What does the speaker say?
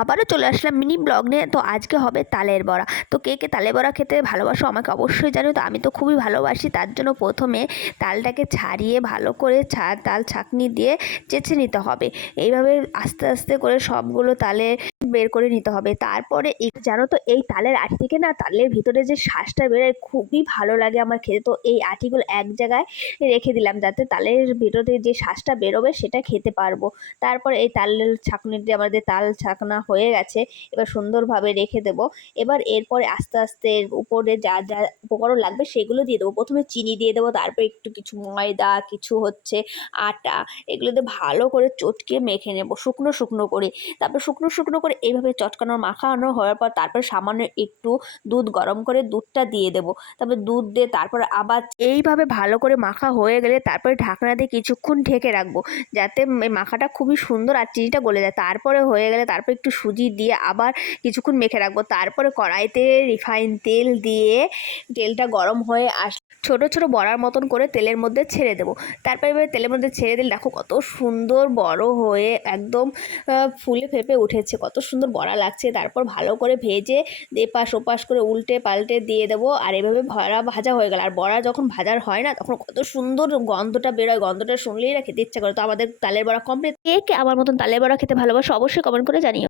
আবারও চলে আসলাম mini blog নিয়ে। তো আজকে হবে তালের বড়া। তো কে কে তালের বড়া খেতে ভালোবাসো আমাকে অবশ্যই জানিও। তো আমি তো খুবই ভালোবাসি। তার জন্য প্রথমে তালটাকে ছাড়িয়ে ভালো করে তাল ছাঁকনি দিয়ে চেঁচে নিতে হবে। এইভাবে আস্তে আস্তে করে সবগুলো তালে বের করে নিতে হবে। তারপরে জানো তো এই তালের আটি থেকে না তালের ভিতরে যে শাঁসটা বেরোয় খুবই ভালো লাগে আমার খেতে। তো এই আটিগুলো এক জায়গায় রেখে দিলাম যাতে তালের ভেতরে যে শাঁসটা বেরোবে সেটা খেতে পারবো। তারপর এই তাল ছাঁকনি দিয়ে আমাদের তাল ছাঁকনা হয়ে গেছে। এবার সুন্দরভাবে রেখে দেব। এবার এরপরে আস্তে আস্তে এর উপরে যা যা উপকরণ লাগবে সেগুলো দিয়ে দেবো। প্রথমে চিনি দিয়ে দেবো, তারপর একটু কিছু ময়দা, কিছু হচ্ছে আটা, এগুলো দিয়ে ভালো করে চটকে মেখে নেব শুকনো শুকনো করে। তারপর শুকনো শুকনো করে এইভাবে চটকানো মাখানো হওয়ার পর তারপর সামান্য একটু দুধ গরম করে দুধটা দিয়ে দেবো। তারপর দুধ দিয়ে তারপর আবার এইভাবে ভালো করে মাখা হয়ে গেলে তারপরে ঢাকনা দিয়ে কিছুক্ষণ ঢেকে রাখবো যাতে মাখাটা খুবই সুন্দর আর চিনিটা গলে যায়। তারপরে হয়ে গেলে তারপর একটু সুজি দিয়ে আবার কিছুক্ষণ মেখে রাখবো। তারপরে কড়াইতে রিফাইন তেল দিয়ে তেলটা গরম হয়ে ছোট ছোট বড়ার মতন করে তেলের মধ্যে ছেড়ে দেবো। তারপর এবার তেলের মধ্যে ছেড়ে দিলে দেখো কত সুন্দর বড় হয়ে একদম ফুলে ফেঁপে উঠেছে, কত সুন্দর বড়া লাগছে। তারপর ভালো করে ভেজে এপাশ ওপাশ করে উল্টে পাল্টে দিয়ে দেবো। আর এভাবে বড়া ভাজা হয়ে গেল। আর বড়া যখন ভাজার হয় না তখন কত সুন্দর গন্ধটা বেরোয়, গন্ধটা শুনলেই না খেতে ইচ্ছা করে। তো আমাদের তালের বড়া কমপ্লিট। কে কে আমার মতন তালের বড়া খেতে ভালোবাসো অবশ্যই কমেন্ট করে জানিও।